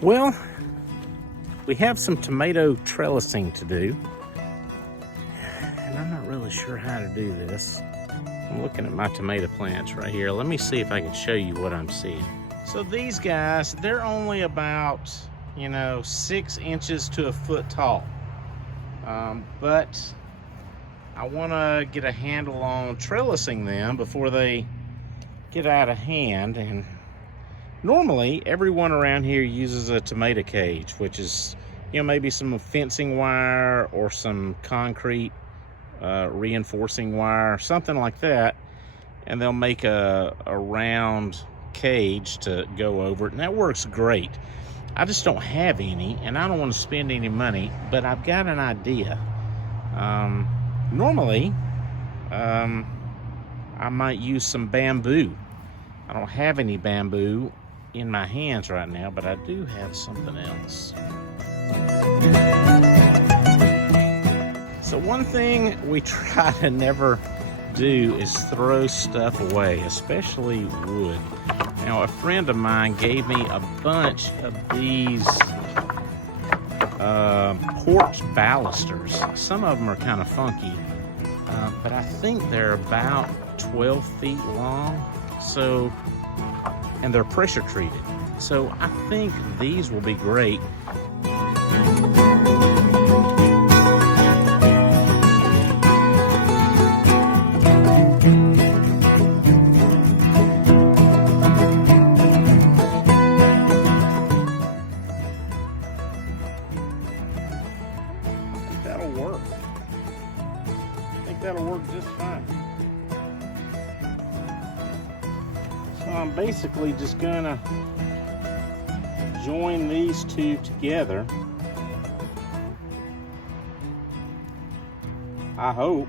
Well, we have some tomato trellising to do, and I'm not really sure how to do this. I'm looking at my tomato plants right here. Let me see if I can show you what I'm seeing. So these guys, they're only about, 6 inches to a foot tall. But I want to get a handle on trellising them before they get out of hand. And normally everyone around here uses a tomato cage, which is, maybe some fencing wire or some concrete reinforcing wire, something like that, and they'll make a round cage to go over it, and that works great. I just don't have any, and I don't want to spend any money, but I've got an idea. Normally I might use some bamboo. I don't have any bamboo in my hands right now, but I do have something else. So one thing we try to never do is throw stuff away, especially wood. Now, a friend of mine gave me a bunch of these porch balusters. Some of them are kind of funky, but I think they're about 12 feet long. So, and they're pressure treated. So I think these will be great. That'll work. I think that'll work just fine. So I'm basically just gonna join these two together. I hope.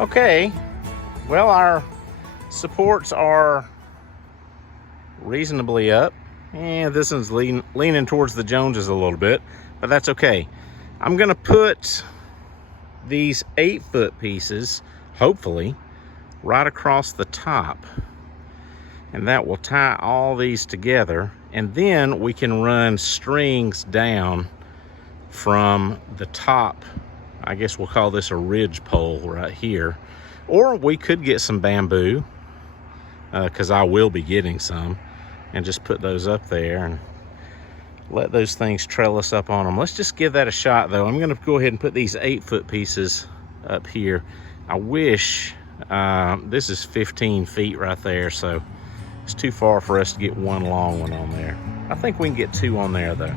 Okay, well, our supports are reasonably up. And this one's leaning towards the Joneses a little bit, but that's okay. I'm gonna put these 8-foot pieces, hopefully, right across the top. And that will tie all these together. And then we can run strings down from the top. I guess we'll call this a ridge pole right here. Or we could get some bamboo, because I will be getting some, and just put those up there and let those things trellis up on them. Let's just give that a shot, though. I'm going to go ahead and put these 8-foot pieces up here. I wish, this is 15 feet right there, so it's too far for us to get one long one on there. I think we can get 2 on there, though.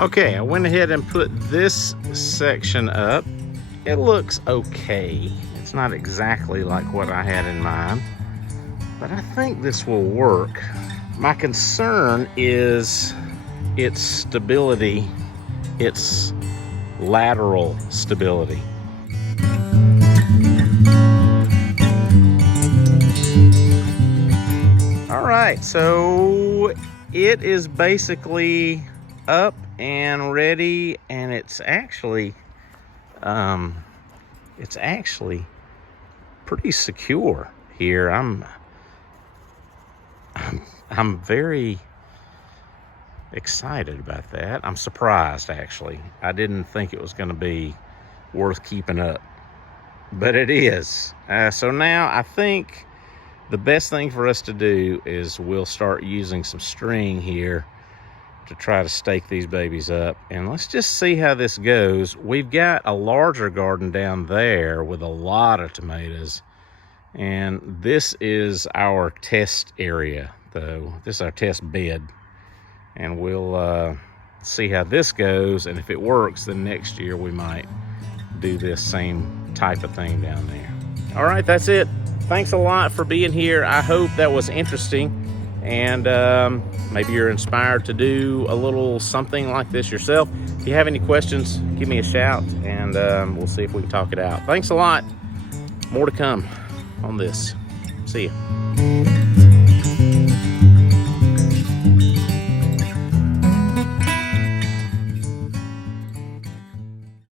Okay, I went ahead and put this section up. It looks okay. It's not exactly like what I had in mind, but I think this will work. My concern is its stability, its lateral stability. All right, so it is basically up and ready, and it's actually pretty secure here. I'm very excited about that. I'm surprised, actually. I didn't think it was going to be worth keeping up, but it is. So now I think the best thing for us to do is we'll start using some string here to try to stake these babies up, and let's just see how this goes. We've got a larger garden down there with a lot of tomatoes, and this is our test area, though. This is our test bed, and we'll see how this goes, and if it works, then next year we might do this same type of thing down there. All right, that's it. Thanks a lot for being here. I hope that was interesting, and maybe you're inspired to do a little something like this yourself. If you have any questions, give me a shout, and we'll see if we can talk it out. Thanks a lot. More to come on this. See ya.